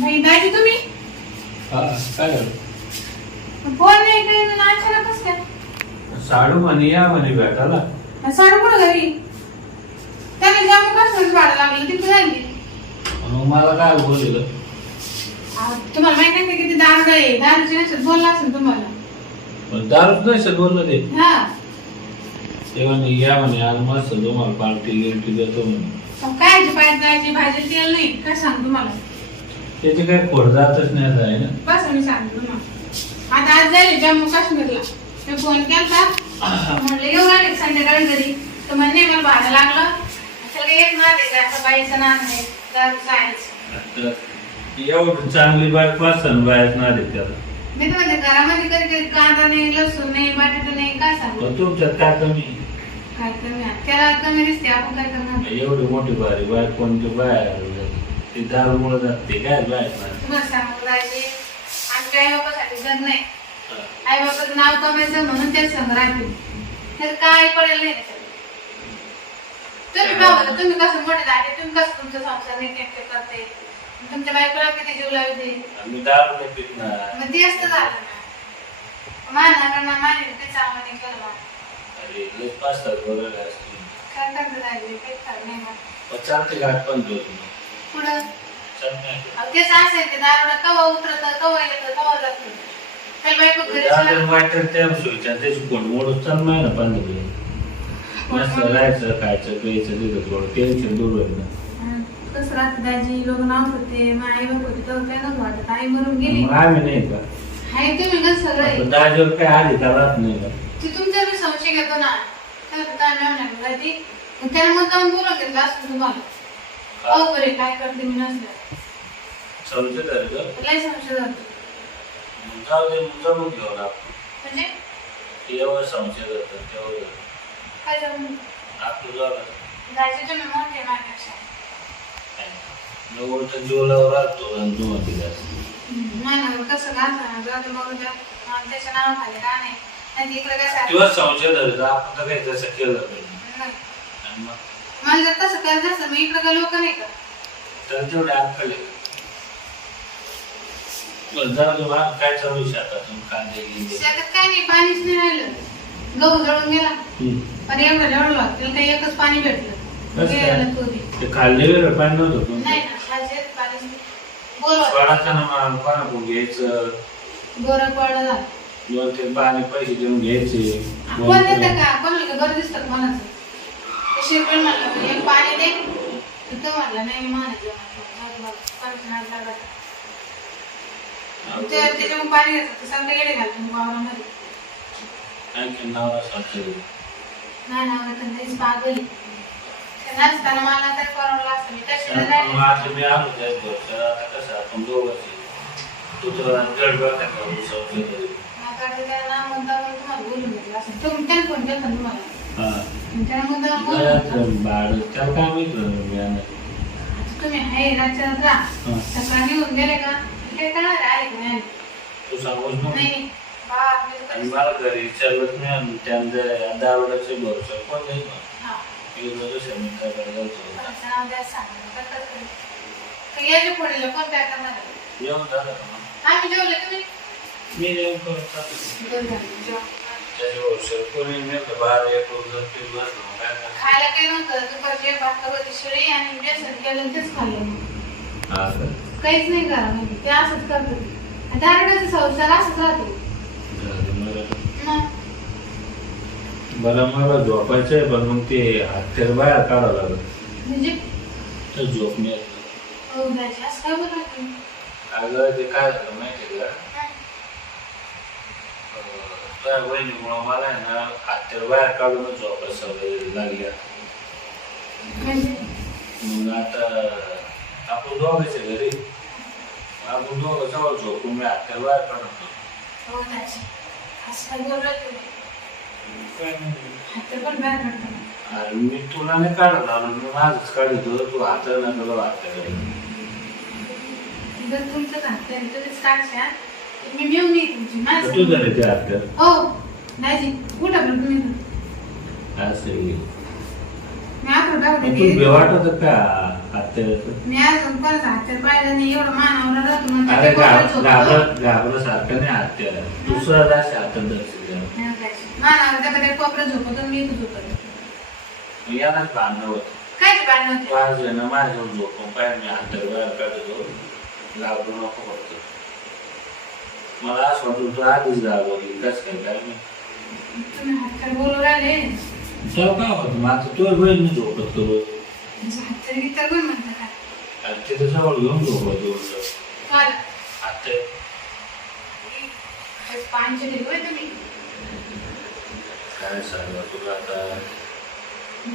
भाई दाजी तुम्ही हा काय झालं? फोन नाही काही नाही अचानक कसं काय साडू म्हणे या म्हणे भेटायला. साडू कुठं घरी त्याने जामू कसं वाढ लागलं ती कुठे झाली मग मला काय बोललं? तुम्हाला माहित नाही का किती दारू आहे दारूची नसत बोलला असेल तुम्हाला दारूच नाही बोललं ते. हा ते म्हणे या म्हणे आज मस्त तुम्हाला पार्टी गिर्टी देतो म्हणे. काय पाय जायची भाजी तेल नाही काय सांग तुम्हाला त्याचे काय खोड जातच नाही आता आहे ना. बस मी सांगतो तुम्हाला आता आज जाईल जम्मू काश्मीरला मी फोन केला म्हटलं येऊ आले संध्याकाळी घरी तर म्हणे मला भाडं लागलं सगळे एक ना असं बाईचं नाव आहे दारूचं आहेच. एवढं चांगली बाईक पासन बाहेर ना रे त्याला. मी तर म्हणते घरामध्ये कधी कधी कांदा नाही लसूण नाही बटाटा नाही काय सांगू पण तुमच्यात काय कमी? काय कमी आहे? त्याला कमी दिसते आपण काय करणार एवढी मोठी बारी बाईक कोणती बाहेर ते दारूमुळे जाते काय बाहेर तुम्हाला सांगू राहिले आमच्या आई बापासाठी जग नाही आई बापाचं नाव कमायचं म्हणून तेच संग राहतील तर काय पडेल नाही त्याच्यात. तुम्ही बघा तुम्ही कसं मोठे झाले तुम्ही कसं तुमचा संसार नीट करते तुमच्या बायकोला किती जीव लावते आम्ही दारू नाही पित ना. मग ते असतं झालं ना माझे ते चांगलं नाही केलं बा. अरे लय पाच तास बोलायला असते. काय करतं झाले काही खरं नाही ना मग चालते घाट पण देतो पुढं चालते. अहो, तेच असं आहे ते दारूला कवा उतरतं कवा येतं कवा जातं त्याला बायको घरी दारू वाटत त्या सोयीच्या त्याची कोण मोडून चालू आहे ना पाणी मस्त राहायचं खायचं प्यायचं तिथं थोडं टेन्शन दूर होईल ना. कसं राहतं दाजी लोक नाव होते मग आई बाप होते तेव्हा काय नव्हतं वाटत आई मरून गेली मग आम्ही नाही का हाय तुम्ही कसं सगळं आहे. दाजीवर काय आली का राहत नाही का? ती तुमचा मी संशय घेतो ना तर काय नाही दाजी मग त्याला मग जाऊन बोलून घेतलं असतं तुम्हाला अहो बरे काय करते मी नसलं समजत आहे का? लय संशय जातो मग जाऊ दे मग जमून घेऊ ना आपण. म्हणजे एवढं संशय करतात तेवढं काय जाऊन आपलं जाऊ दाजी तुम्ही मोठे माझ्यापेक्षा नव्वद जीवलावर राहतो आणि तू म्हणते नाही कसं घातलं जाऊ दे मग त्याच्या नावाखाली का नाही नाही इकडे काय किंवा संशय धरला आपण तर काही तसं केलं पाहिजे आणि मग मला जर तसं करायचं असं मी इकडे काय लोक नाही का तर तेवढे आकडे जाऊ दे बा काय चालू शेतातून कांदे गेले शेतात काय नाही पाणीच नाही राहिलं गहू जळून गेला पण एवढं जळलं तिला काही एकच पाणी भेटलं गेलं तोही. ते खाल्ले वेगळं पाणी नव्हतं पण नाही ना खायचे पाणीच नाही. बोलवा फळाचं ना पाणी घ्यायचं गोरं पडलं झालं 2-3 पाणी पैसे देऊन घ्यायचे कोण देतं का कोणाला बरं दिसतं का कोणाचं ते शिरपण म्हणलं एक पाणी दे तर तो म्हणला नाही मी म्हणायचं त्याच्यामुळे पाणी घेतात सगळे गेले घालतो वावरामध्ये आणखी नवरा सांगतो नाही ना त्यांनीच पागल नसताना मला तर परवडलं असतं मी कशाला जायचं आता मी आलो जायचं तर आता कसं आपण दोघं तू तर गडबड काय करू शकतो माझ्याकडे काय ना मुद्दावर तुम्हाला बोलून घेतलं असं तुम्ही त्याने फोन केला तुम्हाला हा त्याला मुद्दावर बोलून बाळ त्याला काय माहित तुम्ही आहे राज्यात राहा सकाळी येऊन गेले का काय करणार आहे की नाही तू सांगूच नाही आणि मला घरी विचारलंच नाही आणि त्यांच्या दारोड्याचे भरोसा कोण नाही याच्या पुढे कोण काय करणार येऊन झालं आम्ही जेवले तुम्ही मी जेवण करत त्याच्यावर कोणी नेलं बाहेर येतो खायला काही नव्हतं दुपारची भाकर होती शिळी आणि बेसन केलं तेच खाल्लं काहीच नाही करा म्हणजे ते असंच करतो दारोड्याचा संसार असंच राहतो बरं मला झोपायचंय पण मग ते हत्यार बाहेर काढावं लागत म्हणजे तर झोप नाही हो दाजी असं काय बोलत अगं ते काय झालं माहिती का त्या बहिणीमुळं मला आहे ना हत्यार बाहेर काढूनच झोपायला सवय लागली मग आता आपण दोघांचे घरी आपण दोघं जवळ झोपून मी हत्यार बाहेर काढतो हो दाजी असं काय बोलत तुम्ही हात पण बाहेर काढतो अरे मी तुला नाही काढत आलो मी माझंच काढतो तू हात नका हात जर तुमचं हात तुम्हीच काढशा मी मिळून येईल तुमची माझं तू झाले ते हत्यार हो दाजी कुठं पण तुम्ही असं मी आकडं तू वाटत का हात हत्याराचं. मी अजून परत हातात पाहिलं नाही एवढं मानावर राहतो म्हणते अरे ते कोपऱ्यात झोपतो. घाबरसारखं नाही हत्यार. दुसरा जास्त हातात धरशील. मानावर त्या कधी कोपऱ्यात झोपतो मी इथं झोपतो. यालाच भांडणं होतं. काय ते भांडण होते? पाच जण माझ्यावर झोपून पाय मी हत्यार बाहेर काढतो. घाबरू नको फक्त. मला असं वाटलं तू आधीच घाबरली कसं काय मी. तुम्ही हातात बोलू राहिले तेव्हा काय होतं मग आता तुझ्या बहिणी झोपत करू. हातात गीता कोण म्हणतं का? आणि तिथे जवळ घेऊन झोपत मला आता पांचे दिले होय तुम्ही. काय सांगा तुला आता.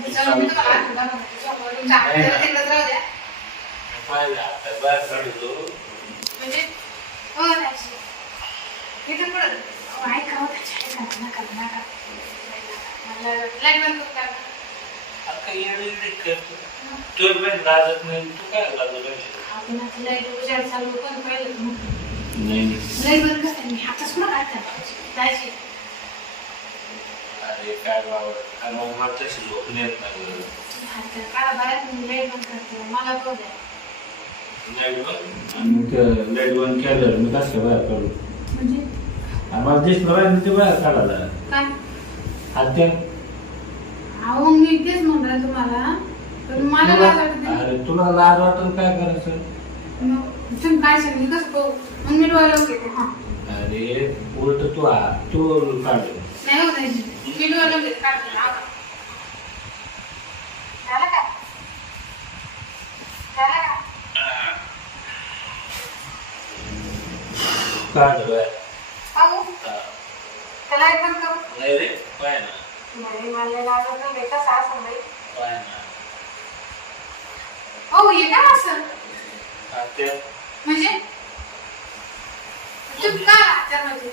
त्याच्यावर मी तुम्हाला हात दाखवते. त्याच्यावर तुमच्या हाताला तिकडंच राहू द्या. पाहिजे आता बाहेर काढतो. म्हणजे हो राजी. इथं पुढं ऐका हो त्याच्या नका नका. मला लाईट बंद करू का? आता येडे करतो. तुझ्या बहीण लाजत नाही तू काय लाजत नाही. आपण आता लाईट उजाड चालू पण पाहिलं तुम्ही. नाही लाईट बंद करते मी हातच पुढं काढते. जायची. अरे काय बाबा आणि मग मला तशी झोप नाही येत नाही. हात काढा बाहेर मी लाईट बंद करते. मला तो द्या. लाईट बंद आणि ते लाईट बंद केलं मी कसं बाहेर काढू. म्हणजे आम्हाला दिसलं बाहेर ते बाहेर काढायला काय? हत्या. अहो मी तेच म्हणलं तुम्हाला पण मला लाज वाटते. अरे तुला लाज वाटेल काय करायचं. मग तुम्ही काय सांगितलं कसं पाहू मग मी डोळ्याला घेते. हा अरे उलट तू काढ. नाही हो नाही मी डोळ्याला घेते. काढते झालं का? झालं का? काढ बाहेर. पाहू त्याला एक बंद करू. नाही रे पाय ना नाही मला लागत नाही बेटा सास बाई. पाय ना. हो हे काय असं हत्या म्हणजे तुम्ही का त्यामध्ये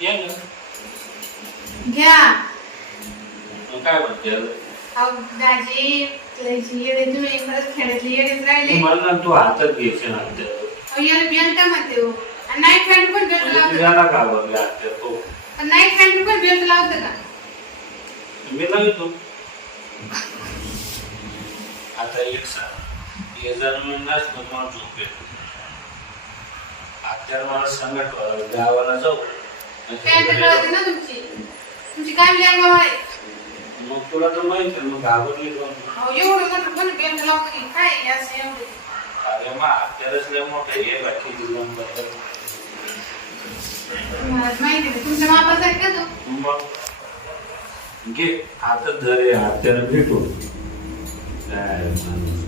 ये ना. घ्या. मग काय म्हणते अहो दाजी तुझी येडे तुम्ही खरंच खेळातली येडेच राहिले. मला तू हातात घ्यायचे ना हत्या. अहो याला बेल्ट म्हणते हो. आणि नाईट पॅन्ट पण बेल्ट लावतं. तुझ्याला घाबरले हत्या तो. पण नाईट पॅन्ट पण बेल्ट लावतं का? मी लावतो. आता एक सांग हे जर मी नसतो मला झोप येतो. हत्यार मला संकट गावाला जाऊ पॅन्ट कळते ना तुमची. तुमची काय लँग्वेज आहे? मग तुला तर माहिती आहे मग घाबरली कोण. अहो एवढं मोठं पण बेल्ट लावतं की काय हे असं एवढं. अरे मग हत्यारच लय मोठं हे बाकी दिलं मला माहिती आहे तुमच्या मापाचा आहे का तो? मग घे हातात धरे हत्यार भेटू काय माणूस.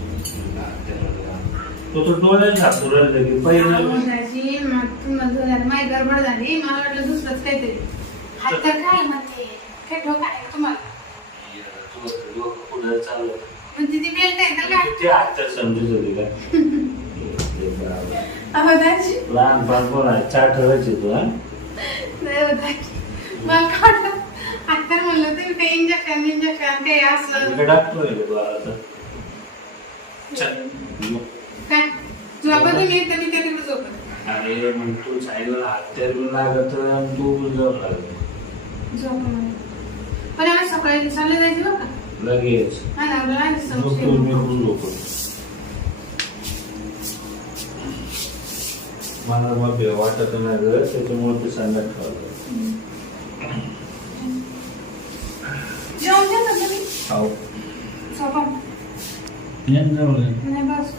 तो तर डोळ्यात घासून राहिलं की अहो पहिलं दाजी मग तुम्हाला माहिती गडबड झाली. मला वाटलं दुसरंच काहीतरी. हात काय म्हणते काय ठोका आहे तुम्हाला. पुढे चालू म्हणजे ती बेल्ट आहे तर काय? ते हत्यार समजत होती का. अहो दाजी लहानपण कोणा चाट व्हायची तू हा. नाही हो दाजी मला काय वाटलं आता म्हणलं तुम्ही ते इंजेक्शन काही असलं डॉक्टर आहे तू आता. चल काय झोपत मी तर मी तिकडे झोपत. अरे मग तू सांगितलं हत्यार बी लागत आणि तू बी जाऊ लागत. झोप पण आम्ही सकाळी चालले जायचं बरं का. लगेच नाही ना मग तू मी पण झोपत. मला मग वाटत नाही ग त्याच्यामुळे ते सांगत ठेवलं. जेवण द्या ना तुम्ही. हो झोपा नाही नाही बस